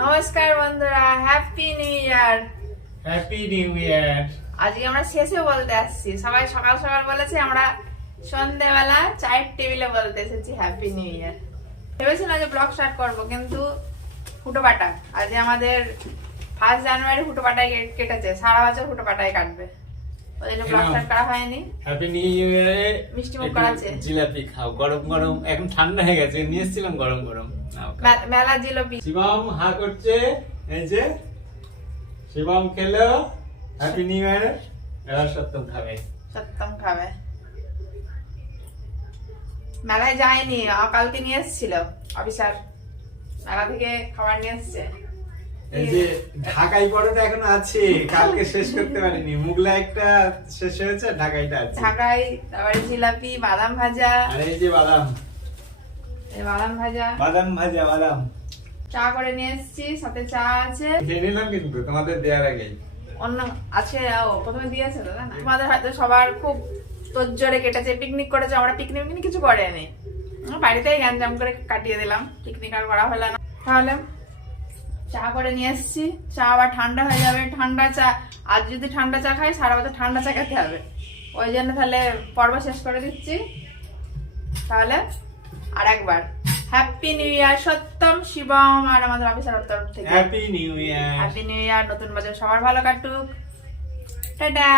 নমস্কার বন্ধুরা happy new year happy new year আজকে আমরা শেষে বলতে আসছি। সবাই সকাল সকাল বলেছে আমরা সন্ধেবেলা চায়ের টেবিলে বলতে এসেছি হ্যাপি নিউ ইয়ার ভেবেছিলাম যে ব্লগ স্টার্ট করব কিন্তু ফুটোপাটা আজ আমাদের ফার্স্ট জানুয়ারি ফুটোপাটায় কেটেছে সারা বছর ফুটোপাটায় কাটবে। হ্যাপি নিউ ইয়ারে মিষ্টি মুখ করা জিলাপি খাও। গরম গরম এখন ঠান্ডা হয়ে গেছে নিয়ে এসেছিলাম গরম গরম। নাও খাও। মে- মেলা জিলাপি। শিবম হা করছে এই যে শিবম খেলো। হ্যাপি নিউ ইয়ার এবার সত্যম খাবে। সত্যম খাবে। মেলায় যায়নি কালকে নিয়ে এসেছিল। অফিসার। মেলা থেকে খাবার নিয়ে এসছে। এই যে ঢাকাই এখন আছে কালকে শেষ করতে পারিনি। মুগলা একটা শেষ হয়েছে ঢাকাইটা আছে। ঢাকায় তারপরে জিলাপি বাদাম ভাজা। আর এই যে বাদাম। এই বাদাম ভাজা। বাদাম ভাজা বাদাম। চা করে নিয়ে এসেছি সাথে চা আছে। খেয়ে নিলাম কিন্তু তোমাদের দেওয়ার আগেই। অন্য আছে ও প্রথমে দিয়েছে দাদা না? তোমাদের হয়তো সবার খুব তোজ্জোরে কেটেছে পিকনিক করেছে আমরা পিকনিক কিছু করেনি। আমরা বাড়িতেই গ্যাঞ্জাম করে কাটিয়ে দিলাম পিকনিক আর করা হলো না। তাহলে চা করে নিয়ে এসেছি। চা আবার ঠান্ডা হয়ে যাবে। ঠান্ডা চা আজ যদি ঠান্ডা চা খাই সারা বছর ঠান্ডা চা খেতে হবে। ওই জন্য তাহলে পর্ব শেষ করে দিচ্ছি। তাহলে আর একবার। Happy new year Satyam Shivam আর আমাদের অফিসার তরফ থেকে। Happy new year happy new year নতুন বছর। সবার ভালো কাটুক। টাটা।